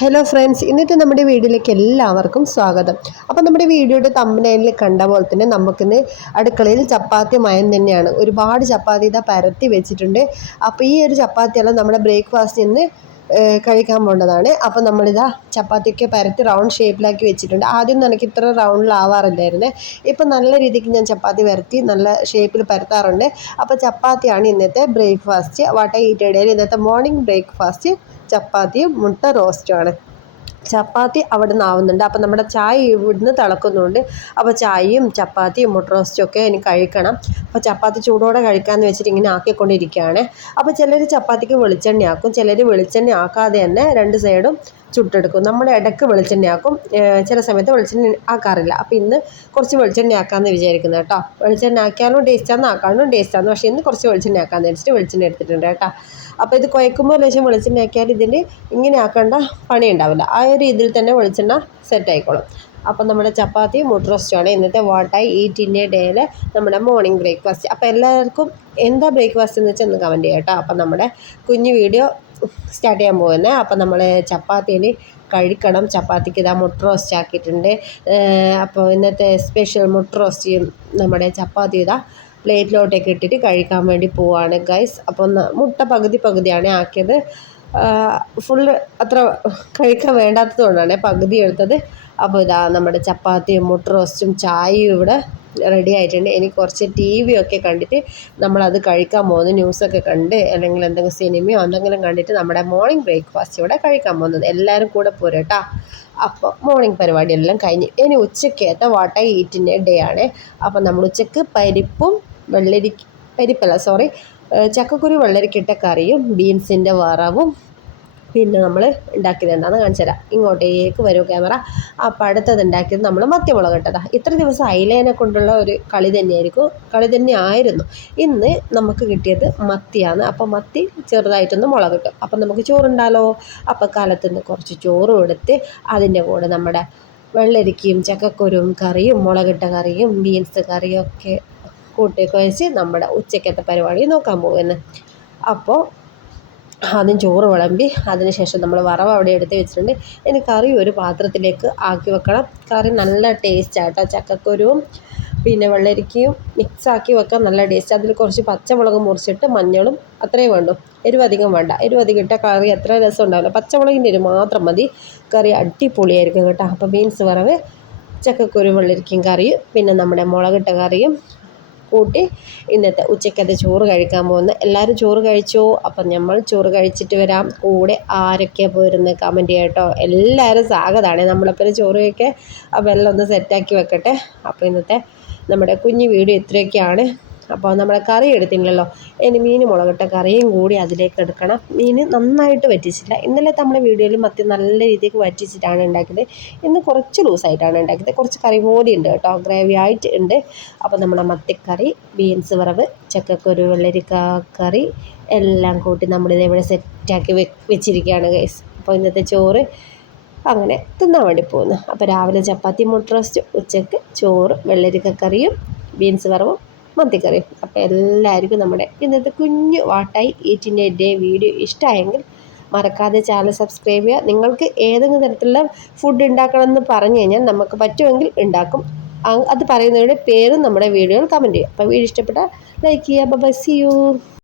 Hello friends ഇന്നത്തെ നമ്മുടെ വീഡിയോയിലേക്ക് എല്ലാവർക്കും സ്വാഗതം. അപ്പോൾ നമ്മുടെ വീഡിയോയുടെ തമ്പനയിൽ കണ്ട പോലെ തന്നെ നമുക്കിന്ന് അടുക്കളയിൽ ചപ്പാത്തി മയം തന്നെയാണ്. ഒരുപാട് ചപ്പാത്തി ഇതാ പരത്തി വെച്ചിട്ടുണ്ട്. അപ്പോൾ ഈ ഒരു ചപ്പാത്തിയെല്ലാം നമ്മുടെ ബ്രേക്ക്ഫാസ്റ്റിൽ നിന്ന് കഴിക്കാൻ പോകേണ്ടതാണ് അപ്പോൾ നമ്മളിതാ ചപ്പാത്തിക്ക് പരത്തി റൗണ്ട് ഷേപ്പിലാക്കി വെച്ചിട്ടുണ്ട്. ആദ്യം എനിക്ക് ഇത്ര റൗണ്ടിലാവാറില്ലായിരുന്നേ ഇപ്പം നല്ല രീതിക്ക് ഞാൻ ചപ്പാത്തി പരത്തി നല്ല ഷേപ്പിൽ പരത്താറുണ്ട്. അപ്പോൾ ചപ്പാത്തിയാണ് ഇന്നത്തെ ബ്രേക്ക്ഫാസ്റ്റ് വാട്ട ഈറ്റഡേയിൽ ഇന്നത്തെ മോർണിംഗ് ബ്രേക്ക്ഫാസ്റ്റ് ചപ്പാത്തിയും മുട്ട റോസ്റ്റുമാണ് ചപ്പാത്തി അവിടെ നിന്ന് ആവുന്നുണ്ട്. അപ്പോൾ നമ്മുടെ ചായ ഇവിടുന്ന് തിളക്കുന്നുണ്ട് അപ്പോൾ ചായയും ചപ്പാത്തിയും മുട്ട റോസ്റ്റും ഒക്കെ എനിക്ക് കഴിക്കണം. അപ്പോൾ ചപ്പാത്തി ചൂടോടെ കഴിക്കാമെന്ന് വെച്ചിട്ട് ഇങ്ങനെ ആക്കിക്കൊണ്ടിരിക്കുകയാണ്. അപ്പോൾ ചിലർ ചപ്പാത്തിക്ക് വെളിച്ചെണ്ണയാക്കും. ചിലർ വെളിച്ചെണ്ണ ആക്കാതെ തന്നെ രണ്ട് സൈഡും ചുട്ടെടുക്കും. നമ്മൾ ഇടയ്ക്ക് വെളിച്ചെണ്ണയാക്കും. ചില സമയത്ത് വെളിച്ചെണ്ണ ആക്കാറില്ല. അപ്പോൾ ഇന്ന് കുറച്ച് വെളിച്ചെണ്ണ ആക്കാമെന്ന് വിചാരിക്കുന്നത് കേട്ടോ. വെളിച്ചെണ്ണ ആക്കിയാലും ടേസ്റ്റാന്ന് ആക്കാനും ടേസ്റ്റാന്ന്. പക്ഷേ ഇന്ന് കുറച്ച് വെളിച്ചെണ്ണ ആക്കാമെന്ന് വെച്ചിട്ട് വെളിച്ചെണ്ണ എടുത്തിട്ടുണ്ട് കേട്ടോ. അപ്പോൾ ഇത് കുഴക്കുമ്പോൾ ലേശം വെളിച്ചെണ്ണ ആക്കിയാൽ ഇതിന് ഇങ്ങനെ ആക്കേണ്ട പണി ഉണ്ടാവില്ല. ആ ഒരു രീതിയിൽ തന്നെ വെളിച്ചെണ്ണ സെറ്റ് ആയിക്കോളും അപ്പം നമ്മുടെ ചപ്പാത്തി മുട്ട റോസ്റ്റുമാണ് ഇന്നത്തെ വാട്ടായി ഈറ്റ് ഇന്ത്യ ഡേയിലെ നമ്മുടെ മോർണിംഗ് ബ്രേക്ക്ഫാസ്റ്റ് അപ്പോൾ എല്ലാവർക്കും എന്താ ബ്രേക്ക്ഫാസ്റ്റ് എന്ന് വെച്ചാൽ ഒന്ന് കമന്റ് ചെയ്യാം കേട്ടോ. അപ്പം നമ്മുടെ കുഞ്ഞു വീഡിയോ സ്റ്റാർട്ട് ചെയ്യാൻ പോകുന്നത്. അപ്പം നമ്മൾ ചപ്പാത്തിയിൽ കഴിക്കണം. ചപ്പാത്തിക്ക് ഇതാ മുട്ട റോസ്റ്റ് ആക്കിയിട്ടുണ്ട്. അപ്പോൾ ഇന്നത്തെ സ്പെഷ്യൽ മുട്ട റോസ്റ്റ് നമ്മുടെ ചപ്പാത്തി ഇതാ പ്ലേറ്റിലോട്ടേക്ക് ഇട്ടിട്ട് കഴിക്കാൻ വേണ്ടി പോവാണ് ഗൈസ് അപ്പോൾ മുട്ട പകുതി പകുതിയാണ് ആക്കിയത്. ഫുള്ള് അത്ര കഴിക്കാൻ വേണ്ടാത്തത് കൊണ്ടാണ് പകുതി എടുത്തത്. അപ്പോൾ ഇതാ നമ്മുടെ ചപ്പാത്തിയും മുട്ട റോസ്റ്റും ചായയും ഇവിടെ റെഡി ആയിട്ടുണ്ട്. ഇനി കുറച്ച് ടി വി ഒക്കെ കണ്ടിട്ട് നമ്മളത് കഴിക്കാൻ പോകുന്നു. ന്യൂസൊക്കെ കണ്ട് അല്ലെങ്കിൽ എന്തെങ്കിലും സിനിമയോ എന്തെങ്കിലും കണ്ടിട്ട് നമ്മുടെ മോർണിംഗ് ബ്രേക്ക്ഫാസ്റ്റ് ഇവിടെ കഴിക്കാൻ പോകുന്നത്. എല്ലാവരും കൂടെ പോരട്ടാ അപ്പോൾ മോർണിംഗ് പരിപാടിയെല്ലാം കഴിഞ്ഞ്. ഇനി ഉച്ചക്കത്തെ വാട്ട ഈറ്റിന്റെ ഡേ ആണ്. അപ്പോൾ നമ്മൾ ഉച്ചയ്ക്ക് പരിപ്പും വെള്ളരി പരിപ്പല്ല സോറി ചക്കക്കുരു വെള്ളരിക്കിട്ട കറിയും ബീൻസിന്റെ വറവും പിന്നെ നമ്മൾ ഉണ്ടാക്കിയത് എന്താണെന്ന് കാണിച്ചു തരാം. ഇങ്ങോട്ടേക്ക് വരും ക്യാമറ. അപ്പോൾ അടുത്തത് ഉണ്ടാക്കിയത് നമ്മൾ മത്തിമുളക് ഇട്ടതാണ് ഇത്ര ദിവസം അയിലേനെ കൊണ്ടുള്ള ഒരു കളി തന്നെയായിരിക്കും. കളി തന്നെ ആയിരുന്നു ഇന്ന് നമുക്ക് കിട്ടിയത് മത്തിയാണ്. അപ്പോൾ മത്തി ചെറുതായിട്ടൊന്ന് മുളക് കിട്ടും അപ്പം നമുക്ക് ചോറുണ്ടാലോ? അപ്പോൾ കാലത്തുനിന്ന് കുറച്ച് ചോറും എടുത്ത് അതിന്റെ കൂടെ നമ്മുടെ വെള്ളരിക്കയും ചക്കക്കുരും കറിയും മുളകിട്ട കറിയും ബീൻസ് കറിയും ഒക്കെ കൂട്ടി കുഴച്ച് നമ്മുടെ ഉച്ചക്കത്തെ പരിപാടി നോക്കാൻ പോകുന്നത് അപ്പോൾ ആദ്യം ചോറ് വിളമ്പി അതിനുശേഷം നമ്മൾ വറവ് അവിടെ എടുത്ത് വെച്ചിട്ടുണ്ട്. ഇനി കറി ഒരു പാത്രത്തിലേക്ക് ആക്കി വെക്കണം. കറി നല്ല ടേസ്റ്റാട്ടോ ചക്കക്കുരുവും പിന്നെ വെള്ളരിക്കയും മിക്സാക്കി വെക്കാൻ നല്ല ടേസ്റ്റ് അതിൽ കുറച്ച് പച്ചമുളക് മുറിച്ചിട്ട് മഞ്ഞളും അത്രയും വേണ്ടു. എരുവധികം വേണ്ട. എരുവധികം ഇട്ട കറി എത്ര രസം ഉണ്ടാവില്ല. പച്ചമുളകിന്റെ എരിവ് മാത്രം മതി. കറി അടിപൊളിയായിരിക്കും കേട്ടോ. അപ്പോൾ ബീൻസ് വറവ് ചക്കക്കുരു വെള്ളരിക്കയും കറിയും പിന്നെ നമ്മുടെ മുളകിട്ട കറിയും കൂട്ടി ഇന്നത്തെ ഉച്ചക്കത്തെ ചോറ് കഴിക്കാൻ പോകുന്നത്. എല്ലാവരും ചോറ് കഴിച്ചോ? അപ്പം നമ്മൾ ചോറ് കഴിച്ചിട്ട് വരാം. കൂടെ ആരൊക്കെ പോയിരുന്ന് കമന്റ് ചെയ്യട്ടോ എല്ലാവരും സ്വാഗതമാണ്. നമ്മളെപ്പോലെ ചോറ് കഴിക്കാൻ വെള്ളം ഒന്ന് സെറ്റാക്കി വെക്കട്ടെ. അപ്പോൾ ഇന്നത്തെ നമ്മുടെ കുഞ്ഞു വീഡിയോ ഇത്രയൊക്കെയാണ്. അപ്പോൾ നമ്മൾ കറി എടുത്തില്ലല്ലോ. ഇനി മീൻ മുളകിട്ട കറിയും കൂടി അതിലേക്ക് എടുക്കണം. മീൻ നന്നായിട്ട് വറ്റിച്ചില്ല. ഇന്നലെ നമ്മുടെ വീഡിയോയിൽ മത്തി നല്ല രീതിക്ക് വറ്റിച്ചിട്ടാണ് ഉണ്ടാക്കിയത്. ഇന്ന് കുറച്ച് ലൂസായിട്ടാണ് ഉണ്ടാക്കിയത്. കുറച്ച് കറി പോലെ ഉണ്ട് കേട്ടോ. ഗ്രേവി ആയിട്ട് ഉണ്ട്. അപ്പോൾ നമ്മുടെ മത്തിക്കറി ബീൻസ് വറവ് ചക്കക്കുരു വെള്ളരിക്ക കറി എല്ലാം കൂട്ടി നമ്മളിത് ഇവിടെ സെറ്റാക്കി വെച്ചിരിക്കുകയാണ് ഗൈസ് അപ്പോൾ ഇന്നത്തെ ചോറ് അങ്ങനെ തിന്നാൻ വേണ്ടി പോകുന്നു. അപ്പോൾ രാവിലെ ചപ്പാത്തി മുട്ട റോസ്റ്റ് ഉച്ചയ്ക്ക് ചോറ് വെള്ളരിക്ക കറിയും ബീൻസ് വറവും മത്തിക്കറി അപ്പോൾ എല്ലാവർക്കും നമ്മുടെ ഇന്നത്തെ കുഞ്ഞു വാട്ടായി ഈറ്റിന്റെ ഡേ വീഡിയോ ഇഷ്ടമായെങ്കിൽ മറക്കാതെ ചാനൽ സബ്സ്ക്രൈബ് ചെയ്യുക. നിങ്ങൾക്ക് ഏതെങ്കിലും തരത്തിലുള്ള ഫുഡ് ഉണ്ടാക്കണമെന്ന് പറഞ്ഞു കഴിഞ്ഞാൽ നമുക്ക് പറ്റുമെങ്കിൽ ഉണ്ടാക്കും. അത് പറയുന്നവരുടെ പേരും നമ്മുടെ വീഡിയോയിൽ കമന്റ് ചെയ്യുക. അപ്പോൾ വീഡിയോ ഇഷ്ടപ്പെട്ടാൽ ലൈക്ക് ചെയ്യുക. Bye see you